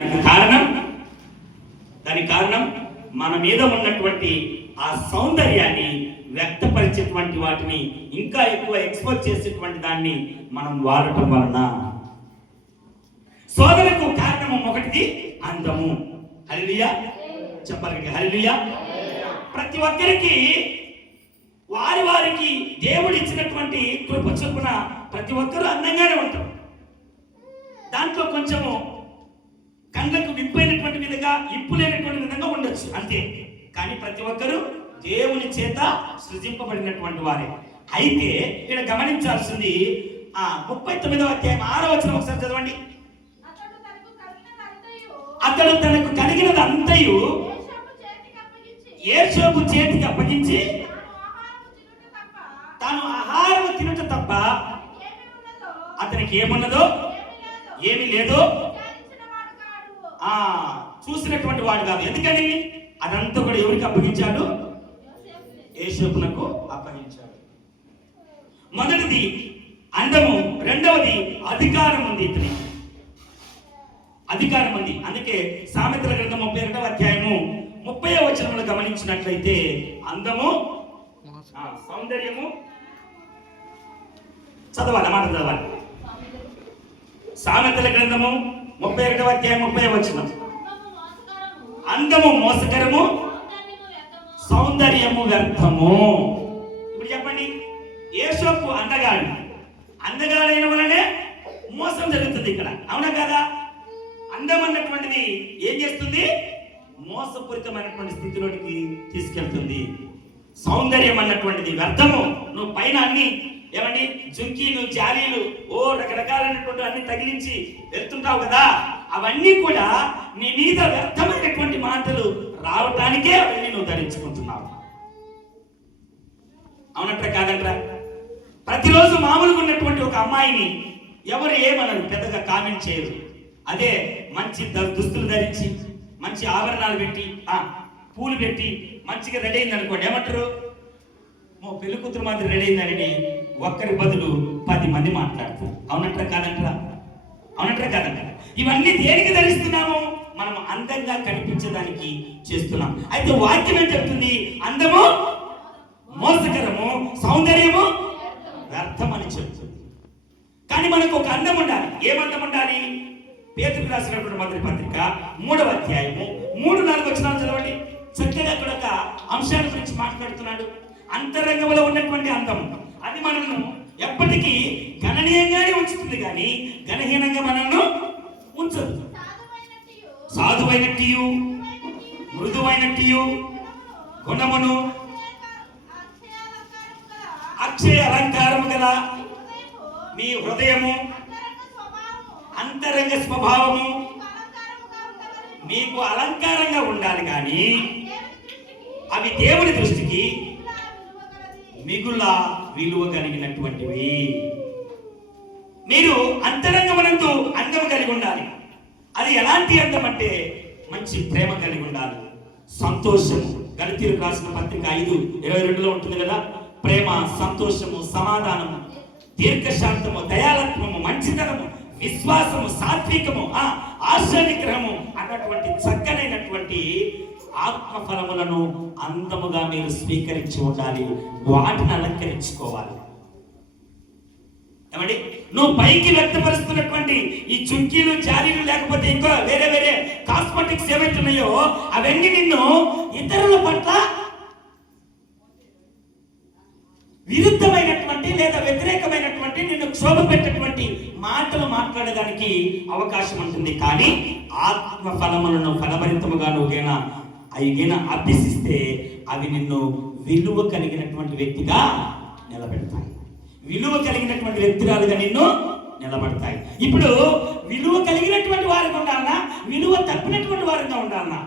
కారణం మన మీద ఉన్నటువంటి ఆ సౌందర్యాన్ని వ్యక్తపరిచేటువంటి వాటిని ఇంకా ఎక్కువ ఎక్స్పోజ్ చేసేటువంటి దాన్ని మనం వాడటం వలన శోధనకు కారణము ఒకటిది అందము. హల్లెలూయా చెప్పాలి. హల్లెలూయా. ప్రతి ఒక్కరికి వారికి దేవుడు ఇచ్చినటువంటి కృప చొప్పున ప్రతి ఒక్కరూ అందంగానే ఉంటారు. దాంట్లో కొంచెము కళ్ళకు విప్పైనటువంటి విధంగా ఇప్పులేనటువంటి విధంగా ఉండొచ్చు అంతే. కానీ ప్రతి ఒక్కరూ దేవుని చేత సృజింపబడినటువంటి వారే. అయితే ఇక్కడ గమనించాల్సింది 39వ అధ్యాయం 6వ వచనం ఒకసారి చదవండి. అతడు తనకు కలిగినది అంతయు యేషోబు చేతికి అప్పగించి తాను ఆహారం తినుట తప్ప అతనికి ఏమున్నదో ఏమీ లేదో చూసినటువంటి వాడు కాదు. ఎందుకని అదంతా కూడా ఎవరికి అప్పగించాడు? యేషోబునకు అప్పగించాడు. మొదటిది అందము, రెండవది అధికారం ఉంది. ఇతని అధికారం ఉంది. అందుకే సామెతల గ్రంథం 32వ అధ్యాయము 30వ వచనంలో గమనించినట్లయితే అందము, సౌందర్యము చదవాలి, మాట చదవాలి. సామెతల గ్రంథము 31వ అధ్యాయం 30వ వచనం. అందము మోసకరము, సౌందర్యము వ్యర్థము. ఇప్పుడు చెప్పండి, యేషోబు అందగాడైన వలనే మోసం జరుగుతుంది ఇక్కడ, అవునా కదా? అందం అన్నటువంటిది ఏం చేస్తుంది? మోసపూరితమైనటువంటి స్థితిలోకి తీసుకెళ్తుంది. సౌందర్యం అన్నటువంటిది వ్యర్థము. నువ్వు పైన అన్ని ఏమండి జుంకీలు, జాలీలు, రకరకాలైనటువంటి అన్ని తగిలించి వెళ్తుంటావు కదా, అవన్నీ కూడా నీ మీద వ్యర్థమైనటువంటి మాటలు రావటానికే అవన్నీ నువ్వు ధరించుకుంటున్నావు. అవునంటారా కాదంటారా? ప్రతిరోజు మామూలుగా ఉన్నటువంటి ఒక అమ్మాయిని ఎవరు ఏమనరు, పెద్దగా కామెంట్ చేయరు. అదే మంచి దుస్తులు ధరించి, మంచి ఆభరణాలు పెట్టి, పూలు పెట్టి మంచిగా రెడీ అయింది అనుకోండి, ఏమంటారు? పెళ్లి కూతురు మాత్రం రెడీ అయిందని ఒక్కరి బదులు 10 మంది మాట్లాడతారు. అవునంటారా కాదంటారా? అవునంటారా కాదంటారా? ఇవన్నీ దేనికి ధరిస్తున్నాము? మనం అందంగా కనిపించడానికి చేస్తున్నాం. అయితే వాక్యం ఏం చెప్తుంది? అందము మోసకరము, సౌందర్యము వ్యర్థం అని చెప్తుంది. కానీ మనకు ఒక అందం ఉండాలి. ఏమందం ఉండాలి? పేతురుకు రాసినటువంటి మొదటి పత్రిక 3వ అధ్యాయము 3-4 వచనాలు చదవండి. చక్కగా అక్కడ ఒక అంశాన్ని గురించి మాట్లాడుతున్నాడు. అంతరంగంలో ఉన్నటువంటి అందం అది మనల్ని ఎప్పటికీ గణనీయంగానే ఉంచుతుంది, కానీ గణహీనంగా మనల్ని ఉంచదు. సాధువైనట్టు, మృదువైనట్టు గుణమును, అక్షయ అలంకారము గల మీ హృదయము, అంతరంగ స్వభావము మీకు అలంకారంగా ఉండాలి, కానీ అవి దేవుని దృష్టికి మిగుల విలువ కలిగినటువంటివి. మీరు అంతరంగమునందు అందం కలిగి ఉండాలి. అది ఎలాంటి అందం అంటే మంచి ప్రేమ కలిగి ఉండాలి, సంతోషము. గలతీయులకు రాసిన పత్రిక 5:22లో ఉంటుంది కదా, ప్రేమ, సంతోషము, సమాధానము, దీర్ఘశాంతము, దయాలత్వము, మంచితనము, విశ్వాసము, సాత్వికము, ఆశానిగ్రహము అన్నటువంటి చక్కనైనటువంటి ఆత్మఫలములను అందముగా మీరు స్వీకరించి ఉండాలి. వాటిని అలంకరించుకోవాలి. ఏమండి, నువ్వు పైకి వ్యక్తపరుస్తున్నటువంటి ఈ చుంకీలు, జాలీలు, లేకపోతే ఇంకా వేరే వేరే కాస్మెటిక్స్ ఏవైతే ఉన్నాయో అవన్నీ నిన్ను ఇతరుల పట్ల విరుద్ధమైనటువంటి లేదా వ్యతిరేకమైనటువంటి నిన్ను క్షోభ పెట్టేటువంటి మాటలు మాట్లాడడానికి అవకాశం ఉంటుంది. కానీ ఆత్మ ఫలములను ఫలభరితముగా నువ్వుగైనా అయినా అభ్యసిస్తే అవి నిన్ను విలువ కలిగినటువంటి వ్యక్తిగా నిలబెడతాయి, విలువ కలిగినటువంటి వ్యక్తురాలుగా నిన్ను నిలబడతాయి. ఇప్పుడు విలువ కలిగినటువంటి వారిగా ఉండాలన్నా, విలువ తప్పినటువంటి వారిగా ఉండాలన్నా?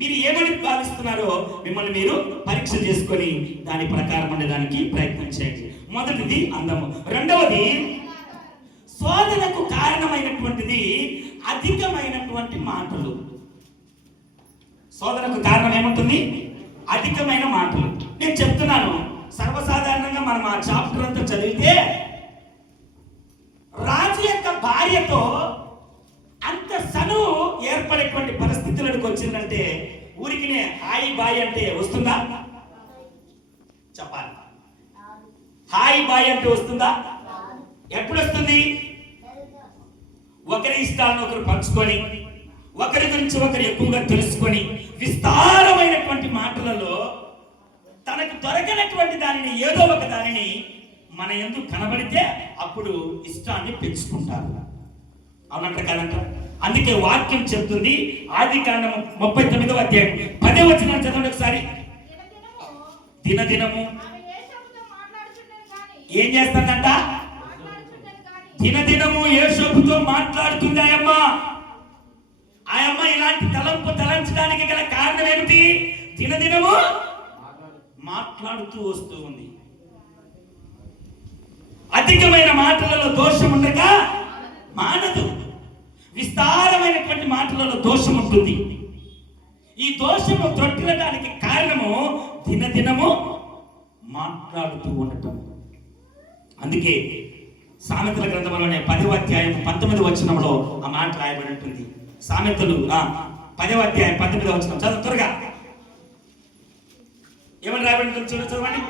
మీరు ఏమని భావిస్తున్నారో మిమ్మల్ని మీరు పరీక్ష చేసుకొని దాని ప్రకారం ఉండడానికి ప్రయత్నం చేయండి. మొదటిది అందము, రెండవది శోధనకు కారణమైనటువంటిది అధికమైనటువంటి మాటలు. శోధనకు కారణం ఏముంటుంది? అధికమైన మాటలు. నేను చెప్తున్నాను, సర్వసాధారణంగా మనం ఆ చాప్టర్ అంతా చదివితే రాజు యొక్క భార్యతో అంత చనువు ఏర్పడేటువంటి పరిస్థితులకు వచ్చిందంటే ఊరికినే హాయ్ బాయ్ అంటే వస్తుందా? చెప్పాలి. హాయ్ బాయ్ అంటే వస్తుందా? ఎప్పుడు వస్తుంది? ఒకరి ఇష్టాలను ఒకరు పంచుకొని, ఒకరి గురించి ఒకరు ఎక్కువగా తెలుసుకొని, విస్తారమైనటువంటి మాటలలో తనకు దొరకనటువంటి దానిని, ఏదో ఒక దానిని మన యందు కనబడితే అప్పుడు ఇష్టాన్ని పెంచుకుంటారు. అవునంట కాదంట? అందుకే వాక్యం చెప్తుంది, ఆదికాండము 39వ అధ్యాయం 10వ వచనం చదవండి ఒకసారి. దినదినము ఏం చేస్తుందంట? దినదినము యోసేపుతో మాట్లాడుతుంది ఆ అమ్మ. ఇలాంటి తలంపు తలంచడానికి గల కారణం ఏమిటి? దినదినము మాట్లాడుతూ వస్తూ ఉంది. అధికమైన మాటలలో దోషం ఉండగా మానదు. విస్తారమైనటువంటి మాటలలో దోషం ఉంటుంది. ఈ దోషము త్రొట్టిల్లడానికి కారణము దినదినము మాట్లాడుతూ ఉండటం. అందుకే సామెతల గ్రంథంలోనే 10వ అధ్యాయం 19వ వచనంలో ఆ మాట రాయబడి ఉంటుంది. సామెతలు 10వ అధ్యాయం 19వ వచనం చదువు త్వరగా. ఏమని రాయబడి ఉంటుంది చదవండి.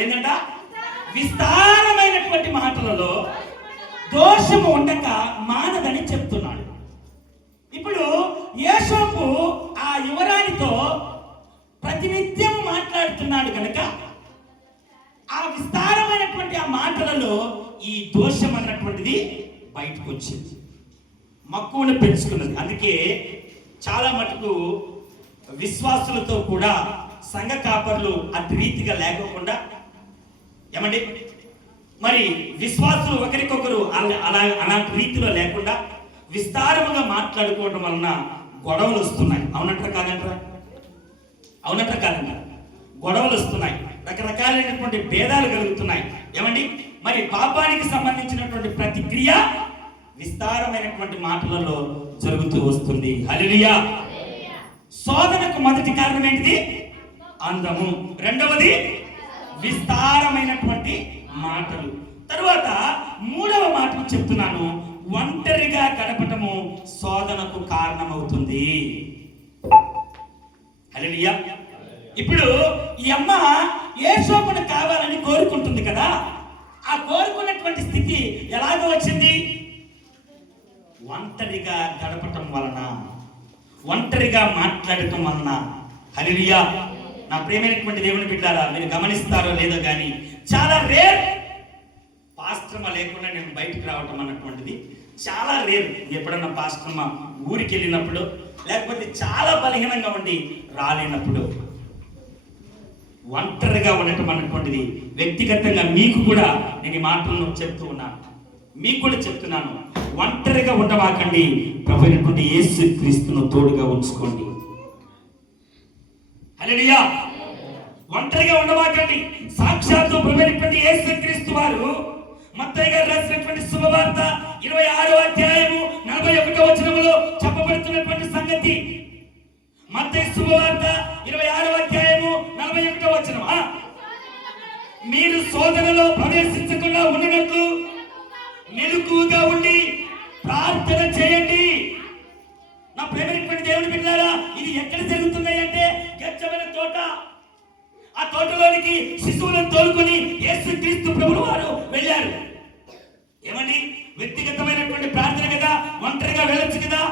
ఏంటంట? విస్తారమైనటువంటి మాటలలో దోషము ఉండక మానదని చెప్తున్నాడు. ఇప్పుడు యోసేపు ఆ యువరాణితో ప్రతినిత్యం మాట్లాడుతున్నాడు కనుక ఆ విస్తారమైనటువంటి ఆ మాటలలో ఈ దోషం అన్నటువంటిది బయటకు వచ్చింది, మక్కువను పెంచుకున్నది. అందుకే చాలా మటుకు విశ్వాసులతో కూడా సంఘ కాపర్లు అటు రీతిగా లేకోకుండా, ఏమండి మరి విశ్వాసులు ఒకరికొకరు అలాంటి రీతిలో లేకుండా విస్తారముగా మాట్లాడుకోవడం వలన గొడవలు వస్తున్నాయి. అవునంటారా కాదంటారా? అవునంటారా కాదంటారా? గొడవలు వస్తున్నాయి, రకరకాలైనటువంటి భేదాలు కలుగుతున్నాయి. ఏమండి మరి పాపానికి సంబంధించినటువంటి ప్రతిక్రియ విస్తారమైనటువంటి మాటలలో జరుగుతూ వస్తుంది. హల్లెలూయా. శోధనకు మొదటి కారణం ఏంటిది? అందము. రెండవది విస్తారమైనటువంటి మాటలు. తరువాత మూడవ మాటను చెప్తున్నాను, ఒంటరిగా గడపటము శోధనకు కారణమవుతుంది. హల్లెలూయా. ఇప్పుడు ఈ అమ్మ యోసేపును కావాలని కోరుకుంటుంది కదా, ఆ కోరుకున్నటువంటి స్థితి ఎలాగో వచ్చింది? ఒంటరిగా గడపటం వలన, ఒంటరిగా మాట్లాడటం వలన. హల్లెలూయా. నా ప్రియమైనటువంటి దేవుని బిడ్డలారా, మీరు గమనిస్తారో లేదో కానీ చాలా రేర్ పాస్టర్మ లేకుండా నేను బయటకు రావటం అన్నటువంటిది చాలా రేర్. ఎప్పుడన్నా పాస్టర్మ ఊరికి వెళ్ళినప్పుడు, లేకపోతే చాలా బలహీనంగా ఉండి రాలేనప్పుడు, ఒంటరిగా ఉండటం అన్నటువంటిది వ్యక్తిగతంగా మీకు కూడా నేను ఈ మాటలను చెప్తూ ఉన్నాను, మీకు కూడా చెప్తున్నాను. ఒంటరిగా ఉండవాకండి, ప్రభువైనటువంటి యేసు క్రీస్తును తోడుగా ఉంచుకోండి. హల్లెలూయా. ఒంటరిగా ఉండవాకండి. సాక్షాత్తు ప్రభువైనటువంటి యేసు క్రీస్తు వారు మత్తయి గారు రాసినటువంటి శుభవార్త 26వ అధ్యాయము 41వ వచనములో చెప్పబడుతున్నటువంటి సంగతి. మత్తయి శుభవార్త 26వ అధ్యాయము 41వ వచనం. మీరు శోధనలో ప్రవేశించకుండా ఉండినట్లు మెలకువగా ఉండి ప్రార్థన చేయండి. నా ప్రేమైనటువంటి దేవుని బిడ్డలారా, ఇది ఎక్కడ జరుగుతున్నాయి అంటే గెత్సేమనే తోట. ఆ తోటలోనికి శిశువులను తోలుకొని యేసుక్రీస్తు ప్రభువు వారు వెళ్ళారు. ఏమండి? వ్యక్తిగతమైనటువంటి ప్రార్థన కదా, ఒంటరిగా వెళ్ళొచ్చు కదా,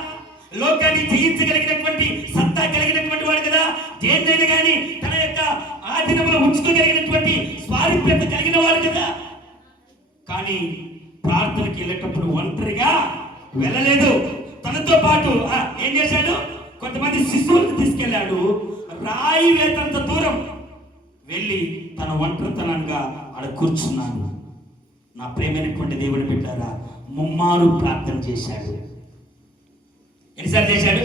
లోకాన్ని జయించగలిగినటువంటి సత్తా కలిగినటువంటి వాడు కదా, దేన్నైనా కానీ తన యొక్క ఆధీనంలో ఉంచుకోగలిగినటువంటి స్వారూప్యత కలిగిన వాడు కదా. కానీ ప్రార్థనకి వెళ్ళేటప్పుడు ఒంటరిగా వెళ్ళలేదు. తనతో పాటు ఏం చేశాడు? కొంతమంది శిశువులను తీసుకెళ్లాడు. రాయి వేతంత దూరం వెళ్ళి తన ఒంటరితనంగా ఆడ కూర్చున్నాడు. నా ప్రేమైనటువంటి దేవుని బిడ్డలారా, ముమ్మారు ప్రార్థన చేశాడు. ఎన్నిసార్లు చేశాడు?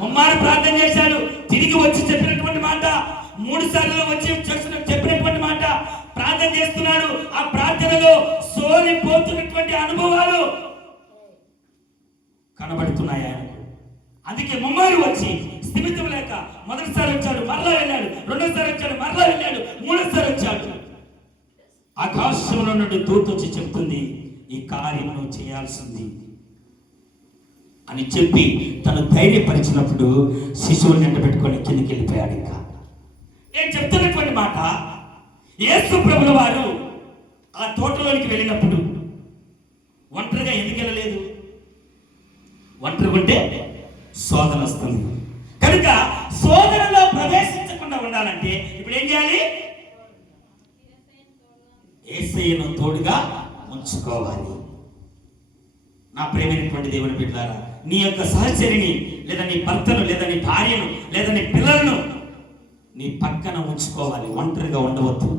ముమ్మారు ప్రార్థన చేశాడు. తిరిగి వచ్చి చెప్పినటువంటి మాట, 3 సార్లు వచ్చి చెప్పినటువంటి మాట ప్రార్థన చేస్తున్నాడు. ఆ ప్రార్థనలో సోలిపోతున్నటువంటి అనుభవాలు కనబడుతున్నాయి ఆయనకు. అందుకే ముమ్మారు వచ్చి స్థిమితం లేక మొదటిసారి వచ్చాడు, మరలా వెళ్ళాడు, రెండోసారి వచ్చాడు, మరలా వెళ్ళాడు, మూడోసారి వచ్చాడు. ఆకాశంలో నుండి దూత వచ్చి చెప్తుంది, ఈ కార్యమును చేయాల్సింది. అని చెప్పి తను ధైర్యపరిచినప్పుడు శిశువుని ఎంట పెట్టుకొని కిందికి వెళ్ళిపోయాడు. ఇంకా నేను చెప్తున్నటువంటి మాట, యేసు ప్రభుల వారు ఆ తోటలోనికి వెళ్ళినప్పుడు ఒంటరిగా ఎందుకు వెళ్ళలేదు? ఒంటరిగా ఉంటే శోధన వస్తుంది కనుక శోధనలో ప్రవేశించకుండా ఉండాలంటే ఇప్పుడు ఏం చేయాలి? యేసయ్యను తోడుగా ఉంచుకోవాలి. నా ప్రేమైనటువంటి దేవుని బిడ్డలారా, నీ యొక్క సహచరిని లేదా నీ భర్తను లేదా నీ భార్యను లేదా నీ పిల్లలను నీ పక్కన ఉంచుకోవాలి. ఒంటరిగా ఉండవద్దు.